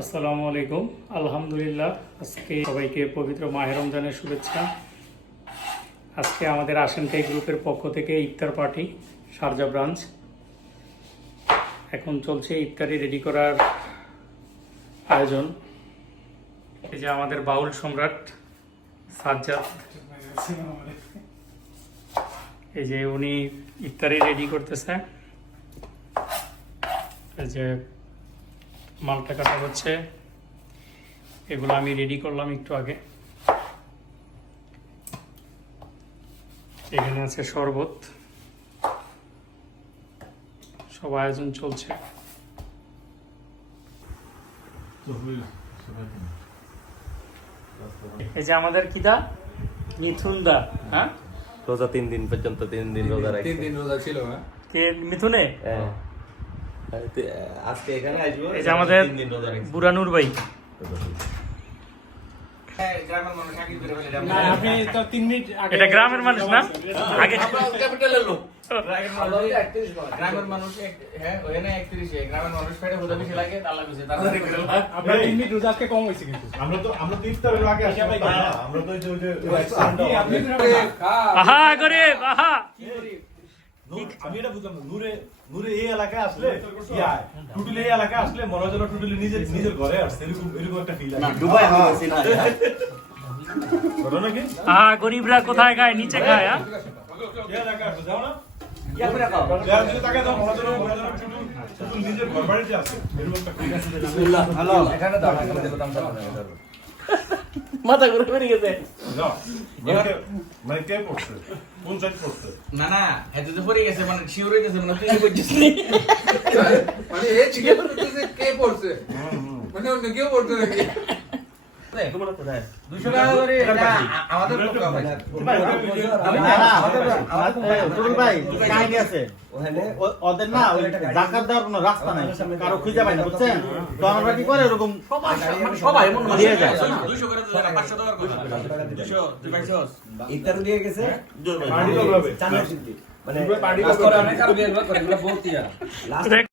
আসসালামু আলাইকুম। আলহামদুলিল্লাহ, আজকে সবাইকে পবিত্র মাহে রমজানের শুভেচ্ছা। আজকে আমাদের আসানকাই গ্রুপের পক্ষ থেকে ইফতার পার্টি, সারজা ব্রাঞ্চ। এখন চলছে ইফতারি রেডি করার আয়োজন। এই যে আমাদের বাউল সম্রাট সাজ্জাদ। এই যে উনি ইফতারি রেডি করতেছে। এই যে মালটা কাটা হচ্ছে। এগুলো আমি রেডি করলাম একটু আগে। এখানে আছে শরবত। সব আয়োজন চলছে। এই যে আমাদের কিদা মিথুন দা হ্যাঁ? রোজা তিন দিন পর্যন্ত তিন দিন রোজা রাখছে। তিন দিন রোজা ছিল হ্যাঁ? কে? মিথুনে? হ্যাঁ। আজকে এখানে আসব। এই যে আমাদের বুরানুর ভাই। মিনিট এটা গ্রামের মানুষ না? আগে ক্যাপিটালের লোক। গ্রামের মানুষ হ্যাঁ ওখানে একত্রিশে গ্রামের মানুষ পেটে বেশি লাগে তিন মিনিট রোজা আজকে কম হয়েছে কিন্তু। আমরা তো আমরা তো ইফতারের আগে আসি আমরা তো ওই যে- ওই যে আপনি আহা গরিব আহা। আমি এটা বুঝলাম না, নূরে নূরে এই এলাকায় আসলে ইয়া টুটুলি এই এলাকায় আসলে মনে হয় যেন টুটুলি নিজের নিজের ঘরে আসছে। এরকম এরকম একটা ফিল আছে দুবাই হয়েছি না বলো নাকি আহা গরিবরা কোথায় খায়? নিচে খায় হ্যাঁ? এই এলাকায় আসলে যাও না। হয় হয় নিজের ঘর বাড়িতে আছে। এরকম একটা ফিল আছে মাথা ঘুরে বেরিয়ে গেছে মানে কে- মানে কে পড়ছে? কোন সাইড পড়ছে? না না এত তো পড়ে গেছে মানে শিওর হয়ে গেছে মানে তুই বুঝছিস মানে এ জিজ্ঞেস করতেছে কে পড়ছে? মানে অন্য কেউ পড়তে নাকি? ওদের না ওই দেওয়ার কোনো রাস্তা নাই। কারও খুঁজে পায় না বুঝছেন? তো আমরা কি করে এরকম মানে সবাই এমন দিয়ে যায়। ইফতার দিয়ে গেছে? মানে পার্টি করবে। দেখ